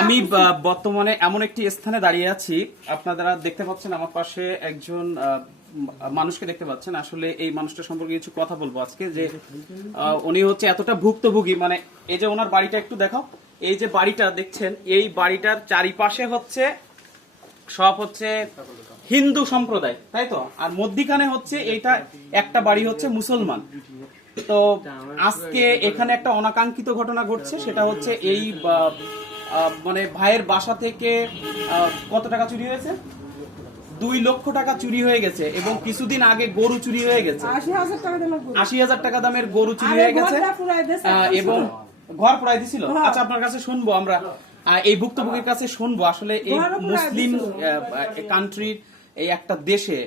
আমি বর্তমানে এমন একটি স্থানে দাঁড়িয়ে আছি। আপনারা দেখতে পাচ্ছেন আমার পাশে একজন মানুষকে দেখতে পাচ্ছেন। আসলে এই মানুষটা সম্পর্কে কিছু কথা বলব আজকে যে উনি হচ্ছে এতটা ভুক্তভোগী। মানে এই যে ওনার বাড়িটা একটু দেখাও। এই যে বাড়িটা দেখছেন এই বাড়িটার চারিপাশে হচ্ছে সব হচ্ছে হিন্দু সম্প্রদায় তাই তো? আর মধ্যিখানে হচ্ছে এইটা একটা বাড়ি হচ্ছে মুসলমান। তো আজকে এখানে একটা অনাকাঙ্ক্ষিত ঘটনা ঘটছে সেটা হচ্ছে এই মানে ভাইয়ের বাসা থেকে কত টাকা চুরি হয়েছে? দুই লক্ষ টাকা চুরি হয়ে গেছে এবং কিছুদিন আগে গরু চুরি হয়ে গেছে। আশি হাজার টাকা দামের গরু। চুরি হয়ে গেছে এবং ঘর পুরাই দিছিল? আচ্ছা আপনার কাছে শুনব আমরা। আহ, এই ভুক্তভোগীর কাছে শুনব। আসলে এই মুসলিম। কান্ট্রির এই একটা দেশে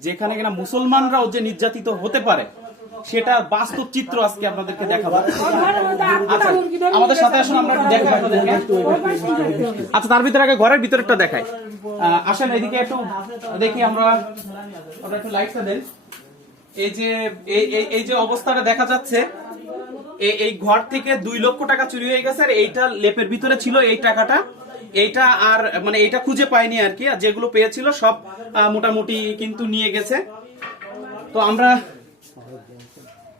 যেখানে কিনা মুসলমানরাও যে নির্যাতিত হতে পারে সেটা বাস্তব চিত্র আজকে আপনাদেরকে দেখাবো। আচ্ছা আমাদের সাথে আসুন আমরা একটু দেখাই আপনাদেরকে। আচ্ছা তার ভিতরে আগে ঘরের ভিতরেরটা দেখাই। আসেন এদিকে একটু দেখি আমরা। আমরা একটু লাইটটা দেন। এই যে এই- যে অবস্থাটা দেখা যাচ্ছে এই- ঘর থেকে দুই লক্ষ টাকা চুরি হয়ে গেছে আর এইটা লেপের ভিতরে ছিল এই টাকাটা। এইটা আর মানে এইটা খুঁজে পাইনি আর কি আর যেগুলো পেয়েছিল সব মোটামুটি কিন্তু নিয়ে গেছে। তো আমরা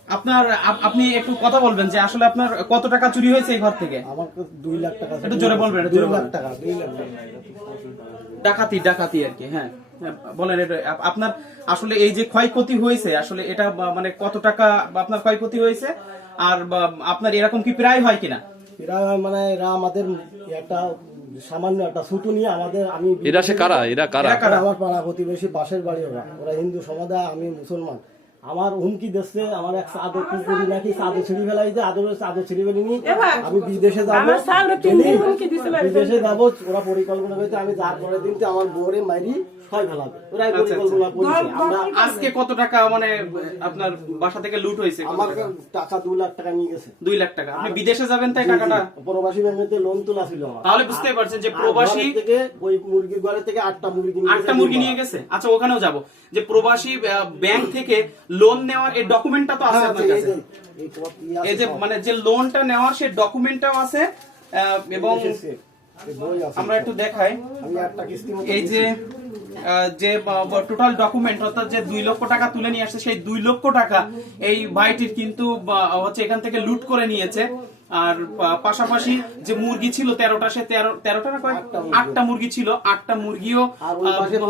আপনার আপনি একটু কথা বলবেন যে আসলে আপনার কত টাকা চুরি হয়েছে এই ঘর থেকে? আমার দুই লাখ টাকা একটু জোরে বলবেন, দুই লাখ টাকা দুই লাখ টাকা। ডাকাতি ডাকাতি আর কি হ্যাঁ। বলেন আপনার আসলে এই যে ক্ষয়ক্ষতি হয়েছে আসলে এটা মানে কত টাকা বা আপনার ক্ষয়ক্ষতি হয়েছে? আর বা আপনার এরকম কি প্রায় হয় কিনা? এরা মানে এরা আমাদের একটা সামান্য একটা ছুটু নিয়ে আমাদের আমি এরা সে কারা? এরা কারা? আমার পাড়া প্রতিবেশী পাশের বাড়ি ওরা। ওরা হিন্দু সম্প্রদায় আমি মুসলমান। আমার হুমকি দিচ্ছে আমার এক চাদর কুকুরি নাকি চাদর ছিঁড়ি ফেলাইছে আদর চাদর ছিঁড়ি ফেলিনি আমি বিদেশে যাব। দিন। বিদেশে যাব ওরা পরিকল্পনা করেছে আমি যার পরের দিনতে আমার বউরে মারি ছয় ফেলাবে। ওরাই আচ্ছা, পরিকল্পনা করেছে। আজকে কত টাকা মানে আপনার বাসা থেকে লুট হয়েছে আমার টাকা? টাকা দু লাখ টাকা নিয়ে গেছে। দুই লাখ টাকা। আপনি বিদেশে যাবেন তাই টাকাটা? প্রবাসী ব্যাংকেতে লোন তোলা ছিল আমার। তাহলে বুঝতে পারছেন যে প্রবাসী থেকে ওই মুরগির ঘরে থেকে আটটা মুরগি আটটা মুরগি নিয়ে গেছে? আচ্ছা ওখানেও যাব। যে প্রবাসী ব্যাংক থেকে লোন নেওয়ার এই ডকুমেন্টটা তো আছে হ্যাঁ, আপনার কাছে। এই যে মানে যে লোনটা নেওয়ার সেই ডকুমেন্টটাও আছে এবং। আমরা একটু দেখাই। এই যে যে টোটাল ডকুমেন্ট অর্থাৎ যে দুই লক্ষ টাকা তুলে নিয়ে আসছে সেই দুই লক্ষ টাকা এই ভাইটির কিন্তু হচ্ছে এখান থেকে লুট করে নিয়েছে। আর পাশাপাশি যে মুরগি ছিল তেরোটা সে তেরো তেরোটা না কয়? আটটা মুরগি। ছিল আটটা মুরগিও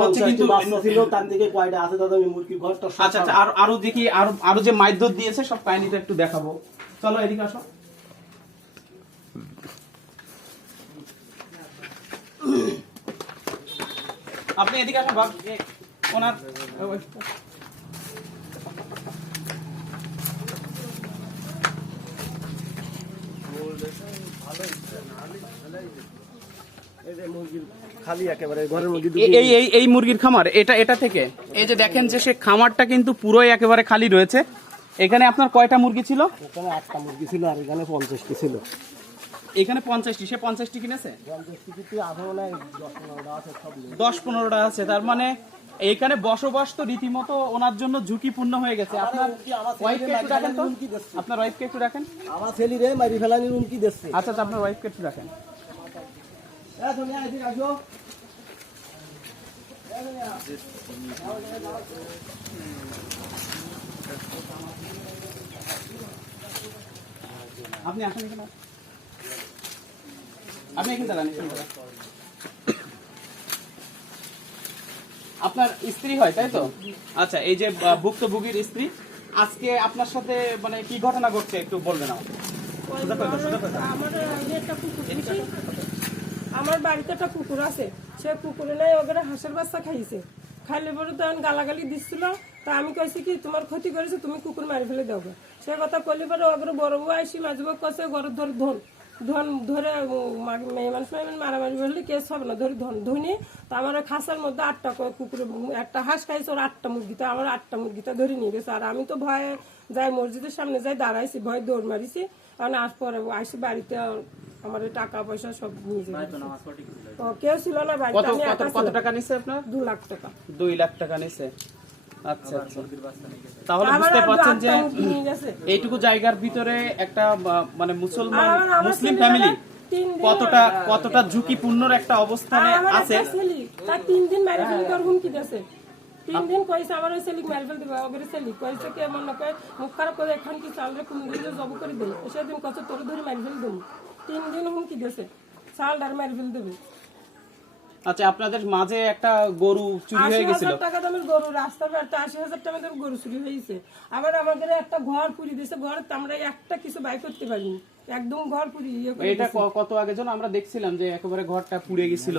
হচ্ছে কিন্তু ছিল তার দিকে কয়টা আছে দাদা? আমি মুরগির ঘরটা আচ্ছা আচ্ছা আর আরও দেখি আরও আরও যে মাইদ্যত দিয়েছে সব কাহিনীটা একটু দেখাবো। চলো এদিকে আসো। আপনি এদিকে আসুন বাপ। ওনার এই মুরগির খালি একেবারে ঘরের মুরগি এ- এই এই এই মুরগির খামার এটা এটা থেকে? এই যে দেখেন যে সে খামারটা কিন্তু পুরোই একেবারে খালি রয়েছে। এখানে আপনার কয়টা মুরগি ছিল? এখানে আটটা মুরগি ছিল আর এখানে পঞ্চাশটি ছিল। এখানে পঞ্চাশটি সে পঞ্চাশটি কিনেছে? দশ পনেরোটা আছে তার মানে এইখানে বসবাস তো রীতিমতো ওনার জন্য ঝুঁকিপূর্ণ হয়ে গেছে। আপনার ওয়াইফকে একটু রাখেন তো? আপনার ওয়াইফকে একটু রাখেন আমার ছেলে রে মারি ফেলানি রুমকি দিচ্ছে। আচ্ছা আচ্ছা আপনার ওয়াইফকে একটু রাখেন। আপনি আসেন এখানে। এখানে আপনার স্ত্রী হয়, তাই তো? আচ্ছা এই যে ভুক্তভোগীর স্ত্রী, আজকে আপনার সাথে মানে কি ঘটনা ঘটছে একটু বলবেন। আমার বাড়িতে একটা কুকুর আছে। সে কুকুরে নাই ওদের হাঁসের বাচ্চা খাইছে। খাইলে পরে তখন গালাগালি দিচ্ছিল তা আমি কইছি কি, তোমার ক্ষতি করেছে, তুমি কুকুর মারি ফেলে দেবো সে কথা কইলে পরে ওগুলো বড় বউ আইসি, মাঝে বউ কছে ঘর ধর ধন ধন ধরে মেয়ে মানুষ মেয়ে মানুষ মারামারি করলে কেস হবে না। ধরে ধন ধনি তা আমার খাঁচার মধ্যে আটটা করে কুকুরে একটা হাঁস খাইছে ওর আটটা মুরগিতে আমার আটটা মুরগিটা ধরে নিয়ে গেছে। আর আমি তো ভয়ে যাই মসজিদের সামনে যাই দাঁড়াইছি ভয়ে দৌড় মারিছি। কারণ আস পরে আসি বাড়িতে আমার টাকা পয়সা সব নিয়ে যাবে কেউ ছিল না বাড়িতে কত আমি কত একা কত ছিলাম। টাকা নিছে আপনার? দু লাখ টাকা। দুই লাখ টাকা নিছে। আচ্ছা আচ্ছা। তাহলে বুঝতে আর পারছেন যে এইটুকু জায়গার ভিতরে একটা মানে মুসলমান মুসলিম ফ্যামিলি তিন দিন- কতটা কতটা ঝুঁকিপূর্ণর একটা অবস্থানে আমার আছে? তার তিন দিন মারি ফেলি তোর হুমকি দিয়েছে। তিন দিন কইছে আমার ওই ছেলিক মারি ফেল দিবে ওগরে ছেলি। কইছে কি এমন না কয় মুখ খারাপ করে এখন কি চালরে কোন দিন জব করে দেই সেদিন কত তোর ধরে মারি ফেল দেবো। তিন দিন হুমকি দিয়েছে চালদার মারি ফেল দেবে। আচ্ছা আপনাদের মাঝে একটা গরু চুরি হয়ে গেছিল। টাকা দামের গরু রাস্তার একটা আশি হাজার টাকা দামের গরু চুরি হয়েছে। আবার আমাদের একটা ঘর পুরি দিয়েছে ঘর আমরা একটা কিছু বাই করতে পারিনি। একদম ঘর পুরি ইয়ে এটা কত আগে যেন আমরা দেখছিলাম যে একেবারে ঘরটা পুড়ে গেছিল।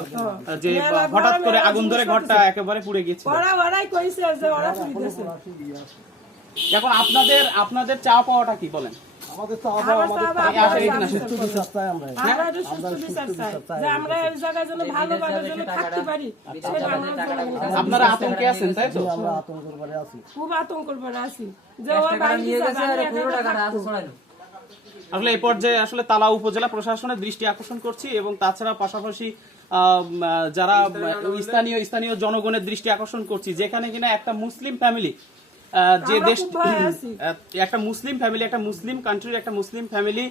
যে হঠাৎ করে আগুন ধরে ঘরটা একেবারে পুড়ে গিয়েছিল ওরা ওরাই কইছে যে ওরা পুরি দিয়েছে। এখন আপনাদের আপনাদের চা পাওয়াটা কি বলেন? আমাদের তো আপনারা আতঙ্কে আছেন তাই তো? আমরা আতঙ্কের বাড়ি আছি। খুব আতঙ্কর পরে আছি। যে ও। আসলে এই পর্যায়ে আসলে তালা উপজেলা প্রশাসনের দৃষ্টি আকর্ষণ করছি এবং তাছাড়া পাশাপাশি আহ, যারা স্থানীয় স্থানীয় জনগণের দৃষ্টি আকর্ষণ করছি যেখানে কিনা একটা মুসলিম ফ্যামিলি যে দেশ একটা মুসলিম ফ্যামিলি একটা মুসলিম কান্ট্রির একটা মুসলিম ফ্যামিলি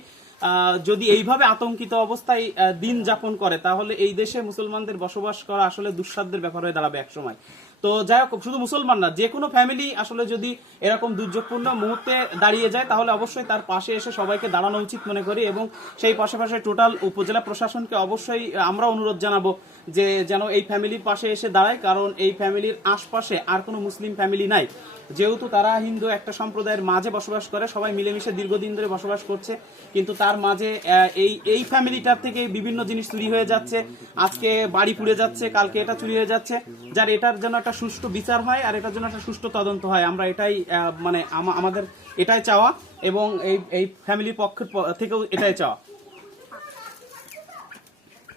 যদি এইভাবে আতঙ্কিত অবস্থায় দিন যাপন করে তাহলে এই দেশে মুসলমানদের বসবাস করা আসলে দুঃসাধ্যের ব্যাপার হয়ে দাঁড়াবে এক সময় তো যাই হোক শুধু মুসলমান না যে কোনো ফ্যামিলি আসলে যদি এরকম দুর্যোগপূর্ণ মুহূর্তে দাঁড়িয়ে যায় তাহলে অবশ্যই তার পাশে এসে সবাইকে দাঁড়ানো উচিত মনে করি এবং সেই পাশাপাশি টোটাল উপজেলা প্রশাসনকে অবশ্যই আমরা অনুরোধ জানাব যে যেন এই ফ্যামিলির পাশে এসে দাঁড়ায়, কারণ এই ফ্যামিলির আশপাশে আর কোনো মুসলিম ফ্যামিলি নাই। যেহেতু তারা হিন্দু একটা সম্প্রদায়ের মাঝে বসবাস করে, সবাই মিলেমিশে দীর্ঘদিন ধরে বসবাস করছে, কিন্তু তার মাঝে এই এই ফ্যামিলিটার থেকে বিভিন্ন জিনিস চুরি হয়ে যাচ্ছে। আজকে বাড়ি পুড়ে যাচ্ছে, কালকে এটা চুরি হয়ে যাচ্ছে। যার এটার জন্য একটা সুষ্ঠু বিচার হয় আর এটার জন্য একটা সুষ্ঠু তদন্ত হয়। আমরা এটাই মানে আমাদের এটাই চাওয়া এবং এই এই ফ্যামিলির পক্ষের প- থেকেও এটাই চাওয়া।